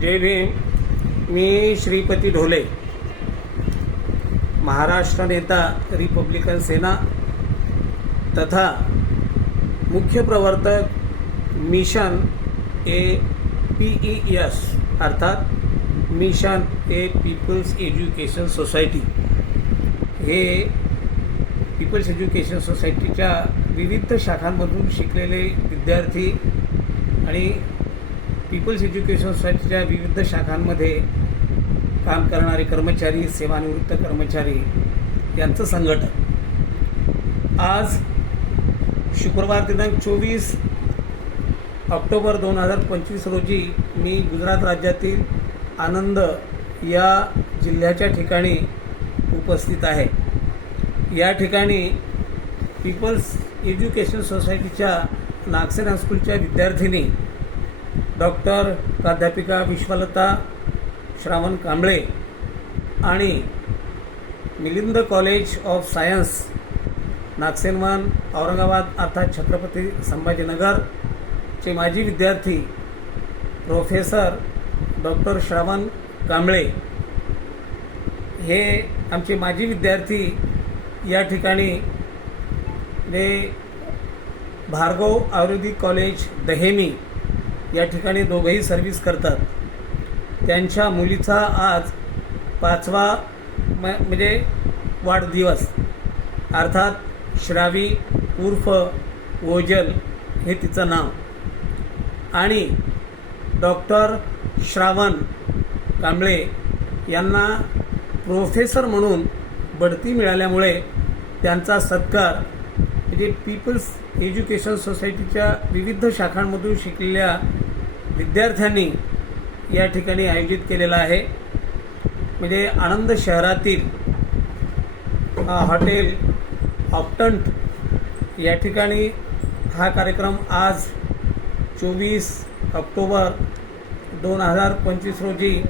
जय भीम. मी श्रीपती ढोले. महाराष्ट्र नेता रिपब्लिकन सेना तथा मुख्य प्रवर्तक mission A P E S अर्थात mission A peoples education society. हे पीपल्स एज्युकेशन सोसायटीच्या विविध शाखांमधून शिकलेले विद्यार्थी आणि पीपल्स एज्युकेशन सोसायटीच्या विविध शाखांमध्ये काम करणारे कर्मचारी सेवानिवृत्त कर्मचारी यांचं संघटन. आज शुक्रवार दिनांक चोवीस ऑक्टोबर दोन हजार पंचवीस रोजी मी गुजरात राज्यातील आनंद या जिल्ह्याच्या ठिकाणी उपस्थित आहे. या ठिकाणी पीपल्स एज्युकेशन सोसायटीच्या नागसेन हायस्कूलच्या विद्यार्थिनी डॉक्टर प्राध्यापिका विश्वलता श्रावण कांबळे आणि Milind college of science Nagsenvan Aurangabad अर्थात छत्रपती संभाजीनगरचे माजी विद्यार्थी प्रोफेसर डॉक्टर श्रावण कांबळे. हे आमचे माजी विद्यार्थी या ठिकाणी ते भार्गव आयुर्वेदिक कॉलेज दहेमी या ठिकाणी दोघंही सर्व्हिस करतात. त्यांच्या मुलीचा आज पाचवा म म्हणजे वाढदिवस. अर्थात श्रावी उर्फ ओजल हे तिचं नाव. आणि डॉक्टर श्रावण कांबळे यांना प्रोफेसर म्हणून बढती मिळाल्यामुळे त्यांचा सत्कार म्हणजे पीपल्स एज्युकेशन सोसायटीच्या विविध शाखांमधून शिकलेल्या विद्यार्थ्यांनी या ठिकाणी आयोजित केलेला आहे. म्हणजे आनंद शहरातील हॉटेल ऑप्टंट या ठिकाणी हा कार्यक्रम आज चोवीस ऑक्टोबर दोन हजार पंचवीस रोजी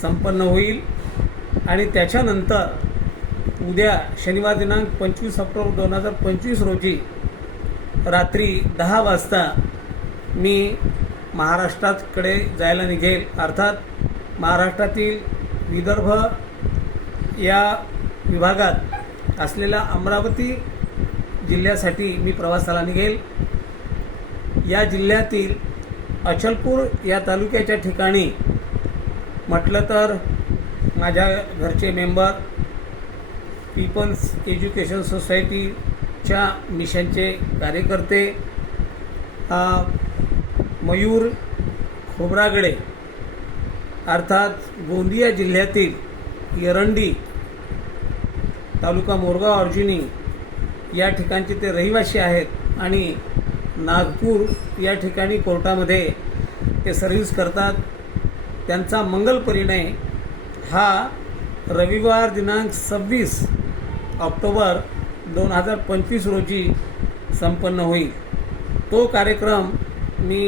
संपन्न होईल. आणि त्याच्यानंतर उद्या शनिवार दिनांक पंचवीस ऑक्टोबर दोन हजार पंचवीस रोजी रात्री दहा वाजता मी महाराष्ट्राकडे जायला निघेल. अर्थात महाराष्ट्रातील विदर्भ या विभागात असलेल्या अमरावती जिल्ह्यासाठी मी प्रवासाला निघेल. या जिल्ह्यातील अचलपूर या तालुक्याच्या ठिकाणी म्हटलं तर माझ्या घरचे मेंबर पीपल्स एज्युकेशन सोसायटीच्या मिशनचे कार्यकर्ते मयूर खोब्रागडे अर्थात गोंदिया जिल्ह्यातील एरंडी तालुका मोरगाव अर्जुनी या ठिकाणचे ते रहिवासी आहेत आणि नागपूर या ठिकाणी कोर्टामध्ये ते सर्व्हिस करतात. त्यांचा मंगल परिणय हा रविवार दिनांक सव्वीस ऑक्टोबर दोन हजार पंचवीस रोजी संपन्न होईल. तो कार्यक्रम मी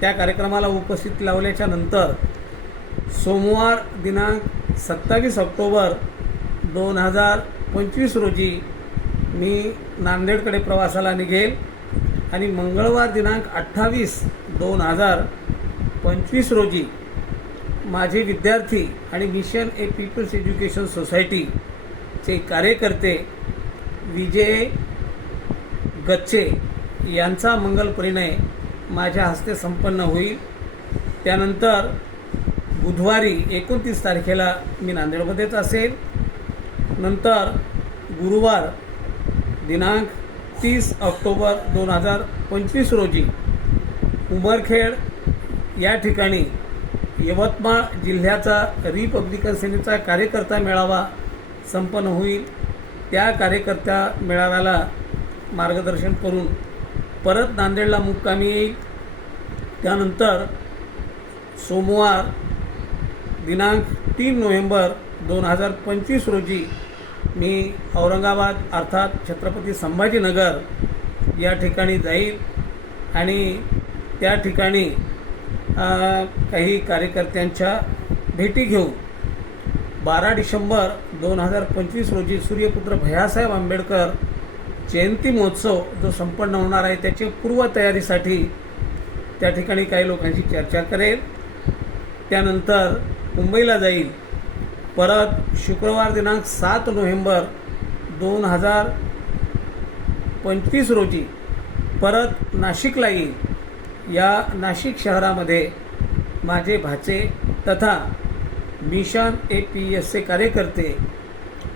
त्या कार्यक्रमाला उपस्थित लावल्याच्या नंतर सोमवार दिनांक सत्तावीस ऑक्टोबर दोन हजार पंचवीस रोजी मी नांदेडकडे प्रवासाला निघेल आणि मंगळवार दिनांक अठ्ठावीस दोन हजार पंचवीस रोजी माझे विद्यार्थी आणि मिशन ए पीपल्स एज्युकेशन सोसायटीचे कार्यकर्ते विजय गच्चे यांचा मंगल परिणय माझ्या हस्ते संपन्न होईल. त्यानंतर बुधवारी एकोणतीस तारखेला मी नांदेडमध्येच असेल. नंतर गुरुवार दिनांक तीस ऑक्टोबर दोन हजार पंचवीस रोजी उमरखेड या ठिकाणी यवतमाळ जिल्ह्याचा रिपब्लिकन सेनेचा कार्यकर्ता मेळावा संपन्न होईल. त्या कार्यकर्त्या मेळाव्याला मार्गदर्शन करून परत नांदेडला मुक्कामी येईल त्यानंतर सोमवार दिनांक तीन नोव्हेंबर दोन हजार पंचवीस रोजी मी औरंगाबाद अर्थात छत्रपती संभाजीनगर या ठिकाणी जाईल आणि त्या ठिकाणी काही कार्यकर्त्यांच्या भेटी घेऊन बारा डिसेंबर दोन हजार पंचवीस रोजी सूर्यपुत्र भैयासाहेब आंबेडकर जयंती महोत्सव जो संपन्न होणार आहे त्याची पूर्वतयारीसाठी त्या ठिकाणी काही लोकांशी चर्चा करेल. त्यानंतर मुंबईला जाईल. परत शुक्रवार दिनांक सात नोव्हेंबर दोन हजार पंचवीस रोजी परत नाशिकला येईल. या नाशिक शहरामध्ये माझे भाचे तथा मिशन ए पी एसचे कार्यकर्ते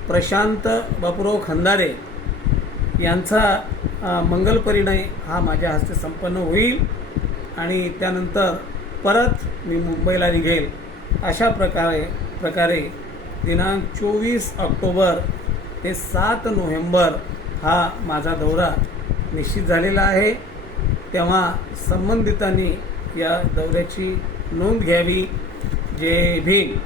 प्रशांत बपरो खंदारे यांचा मंगल परिणय हा माझ्या हस्ते संपन्न होईल आणि त्यानंतर परत मी मुंबईला निघेल. अशा प्रकारे प्रकारे दिनांक चोवीस ऑक्टोबर ते सात नोव्हेंबर हा माझा दौरा निश्चित झालेला आहे. तेव्हा संबंधितांनी या दौऱ्याची नोंद घ्यावी. जय भीम.